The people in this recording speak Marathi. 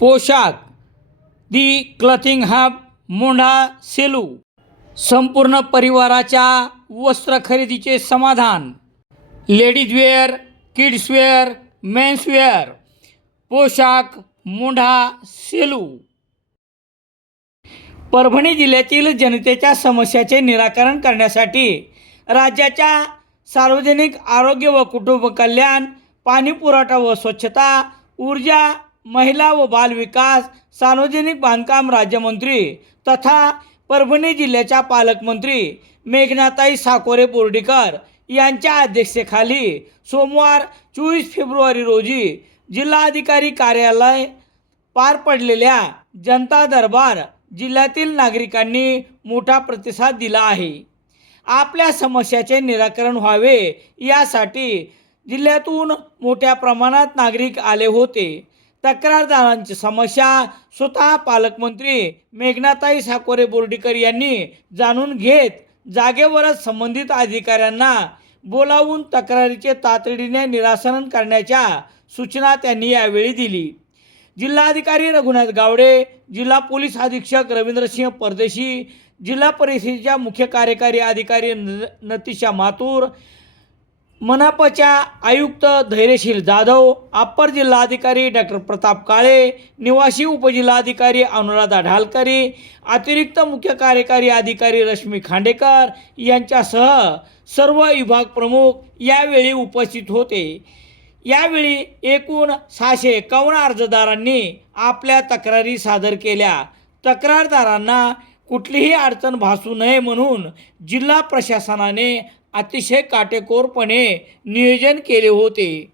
पोशाख. The clothing hub Mondha Selu. संपूर्ण परिवाराच्या वस्त्र खरेदीचे समाधान. लेडीजवेअर किड्सवेअर मेन्सवेअर पोशाख मोंढा सेलू. परभणी जिल्ह्यातील जनतेच्या समस्याचे निराकरण करण्यासाठी राज्याच्या सार्वजनिक आरोग्य व कुटुंब कल्याण पाणीपुरवठा व स्वच्छता ऊर्जा महिला व बालविकास सार्वजनिक बांधकाम राज्यमंत्री तथा परभणी जिल्ह्याच्या पालकमंत्री मेघनाताई साकोरे बोर्डीकर यांच्या अध्यक्षतेखाली सोमवार चोवीस फेब्रुवारी रोजी जिल्हाधिकारी कार्यालय पार पडलेल्या जनता दरबार जिल्ह्यातील नागरिकांनी मोठा प्रतिसाद दिला आहे. आपल्या समस्याचे निराकरण व्हावे यासाठी जिल्ह्यातून मोठ्या प्रमाणात नागरिक आले होते. तक्रारदारांची समस्या स्वतः पालकमंत्री मेघनाताई साकोरे बोर्डीकर यांनी जाणून घेत जागेवरच संबंधित अधिकाऱ्यांना बोलावून तक्रारीचे तातडीने निरासन करण्याच्या सूचना त्यांनी यावेळी दिली. जिल्हाधिकारी रघुनाथ गावडे जिल्हा पोलीस अधीक्षक रवींद्रसिंह परदेशी जिल्हा परिषदेच्या मुख्य कार्यकारी अधिकारी न नतिशा माथूर मनापच्या आयुक्त धैर्यशील जाधव अप्पर जिल्हाधिकारी डॉक्टर प्रताप काळे निवासी उपजिल्हाधिकारी अनुराधा ढालकरी अतिरिक्त मुख्य कार्यकारी अधिकारी रश्मी खांडेकर यांच्यासह सर्व विभाग प्रमुख यावेळी उपस्थित होते. यावेळी एकूण सहाशे एकावन्न अर्जदारांनी आपल्या तक्रारी सादर केल्या. तक्रारदारांना कुठलीही अडचण भासू नये म्हणून जिल्हा प्रशासनाने अतिशय काटेकोरपणे नियोजन केले होते.